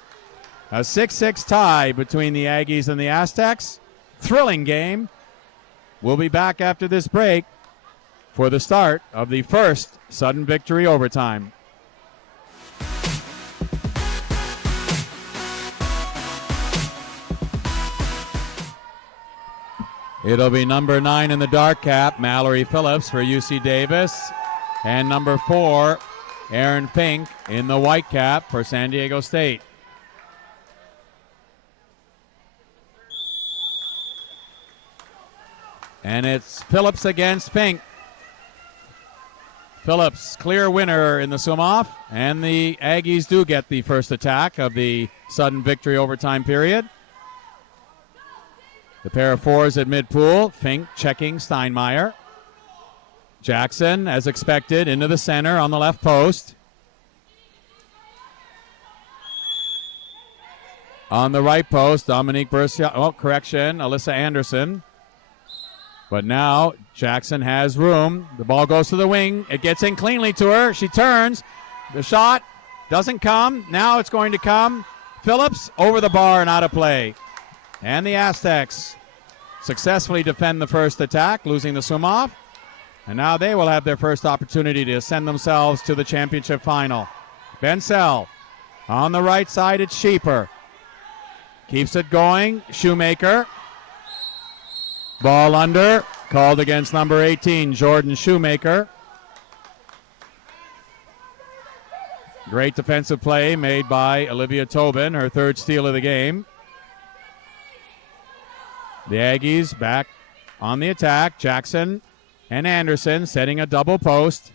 A 6-6 tie between the Aggies and the Aztecs. Thrilling game. We'll be back after this break for the start of the first sudden victory overtime. It'll be number 9 in the dark cap, Mallory Phillips for UC Davis, and number 4, Erin Fink in the white cap for San Diego State. And it's Phillips against Fink. Phillips, clear winner in the swim-off, and the Aggies do get the first attack of the sudden victory overtime period. The pair of fours at mid-pool. Fink checking Steinmeier. Jackson, as expected, into the center on the left post. On the right post, Dominique Bercia. Alyssa Anderson. But now Jackson has room. The ball goes to the wing. It gets in cleanly to her. She turns. The shot doesn't come. Now it's going to come. Phillips over the bar and out of play. And the Aztecs successfully defend the first attack, losing the swim-off. And now they will have their first opportunity to send themselves to the championship final. Bensell on the right side, it's Sheeper. Keeps it going. Shoemaker. Ball under. Called against number 18, Jordan Shoemaker. Great defensive play made by Olivia Tobin, her third steal of the game. The Aggies back on the attack. Jackson and Anderson setting a double post.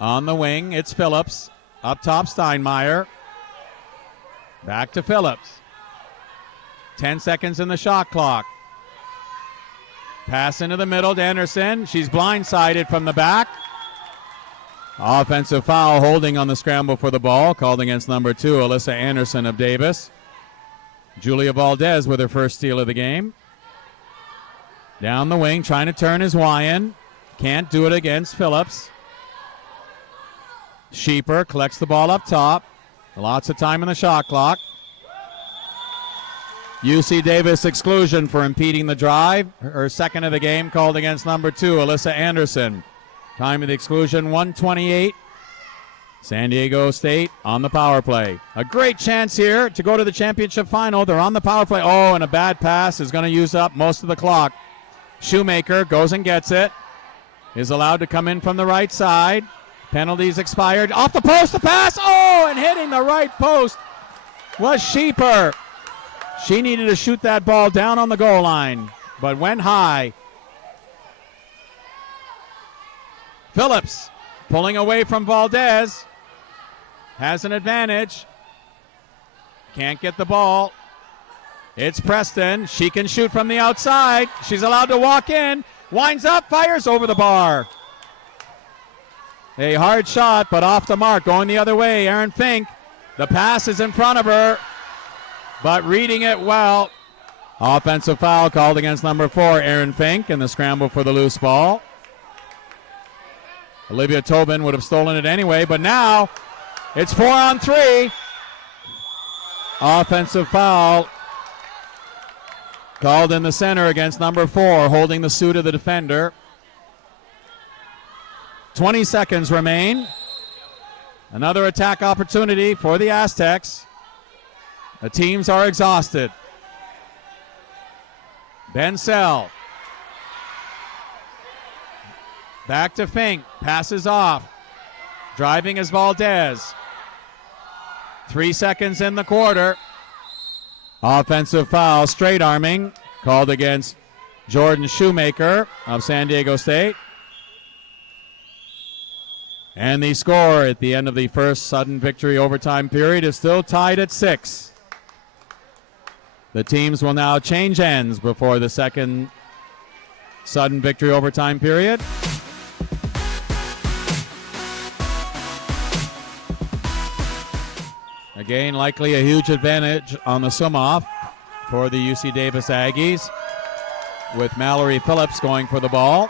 On the wing, it's Phillips. Up top, Steinmeier. Back to Phillips. 10 seconds in the shot clock. Pass into the middle to Anderson. She's blindsided from the back. Offensive foul holding on the scramble for the ball, called against number 2, Alyssa Anderson of Davis. Julia Valdez with her first steal of the game. Down the wing, trying to turn is Wyan. Can't do it against Phillips. Sheeper collects the ball up top. Lots of time on the shot clock. UC Davis exclusion for impeding the drive. Her second of the game, called against number 2, Alyssa Anderson. Time of the exclusion, 1:28. San Diego State on the power play. A great chance here to go to the championship final. They're on the power play. Oh, and a bad pass is going to use up most of the clock. Shoemaker goes and gets it. Is allowed to come in from the right side. Penalties expired. Off the post, the pass. Oh, and hitting the right post was Sheeper. She needed to shoot that ball down on the goal line, but went high. Phillips pulling away from Valdez. Has an advantage. Can't get the ball. It's Preston. She can shoot from the outside. She's allowed to walk in. Winds up, fires over the bar. A hard shot, but off the mark. Going the other way, Aaron Fink. The pass is in front of her, but reading it well. Offensive foul called against number 4, Aaron Fink, in the scramble for the loose ball. Olivia Tobin would have stolen it anyway, but now it's 4-on-3. Offensive foul called in the center against number 4, holding the suit of the defender. 20 seconds remain. Another attack opportunity for the Aztecs. The teams are exhausted. Bensell. Back to Fink. Passes off. Driving is Valdez. 3 seconds in the quarter. Offensive foul, straight arming, called against Jordan Shoemaker of San Diego State. And the score at the end of the first Sudden Victory overtime period is still tied at 6. The teams will now change ends before the second Sudden Victory overtime period. Again, likely a huge advantage on the swim-off for the UC Davis Aggies, with Mallory Phillips going for the ball.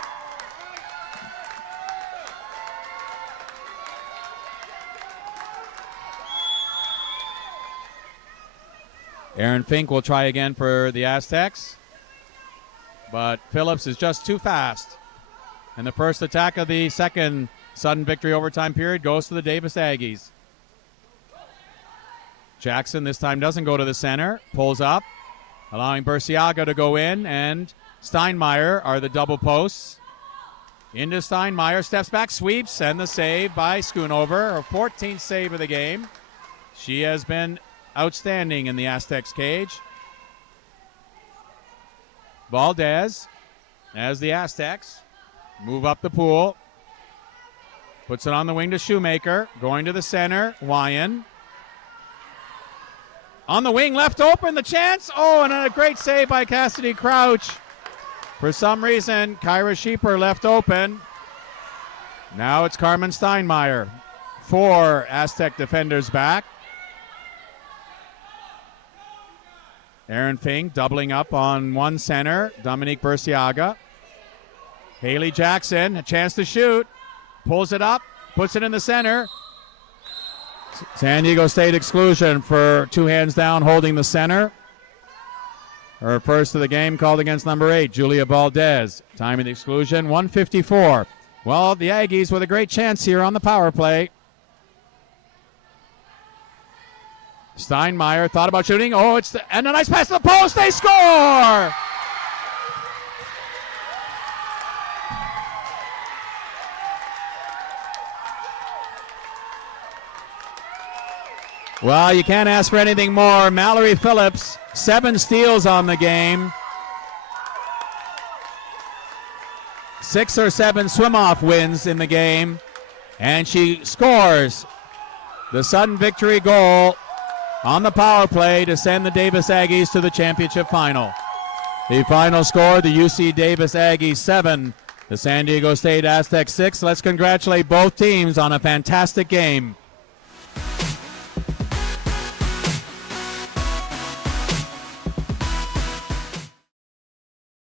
Aaron Fink will try again for the Aztecs, but Phillips is just too fast. And the first attack of the second Sudden Victory overtime period goes to the Davis Aggies. Jackson this time doesn't go to the center, pulls up, allowing Burciaga to go in, and Steinmeier are the double posts. Into Steinmeier, steps back, sweeps, and the save by Schoonover, her 14th save of the game. She has been outstanding in the Aztecs cage. Valdez, as the Aztecs move up the pool, puts it on the wing to Shoemaker, going to the center, Wyan. On the wing, left open, the chance. Oh, and a great save by Cassidy Crouch. For some reason, Kyra Sheeper left open. Now it's Carmen Steinmeier. 4 Aztec defenders back. Aaron Fink doubling up on one center, Dominique Burciaga. Haley Jackson, a chance to shoot. Pulls it up, puts it in the center. San Diego State exclusion for 2 hands down holding the center. Her first of the game called against number 8, Julia Valdez. Time of the exclusion, 1:54. Well, the Aggies with a great chance here on the power play. Steinmeier thought about shooting. Oh, and a nice pass to the post. They score! Well, you can't ask for anything more. Mallory Phillips, 7 steals on the game. 6 or 7 swim-off wins in the game. And she scores the sudden victory goal on the power play to send the Davis Aggies to the championship final. The final score, the UC Davis Aggies 7, the San Diego State Aztecs 6. Let's congratulate both teams on a fantastic game.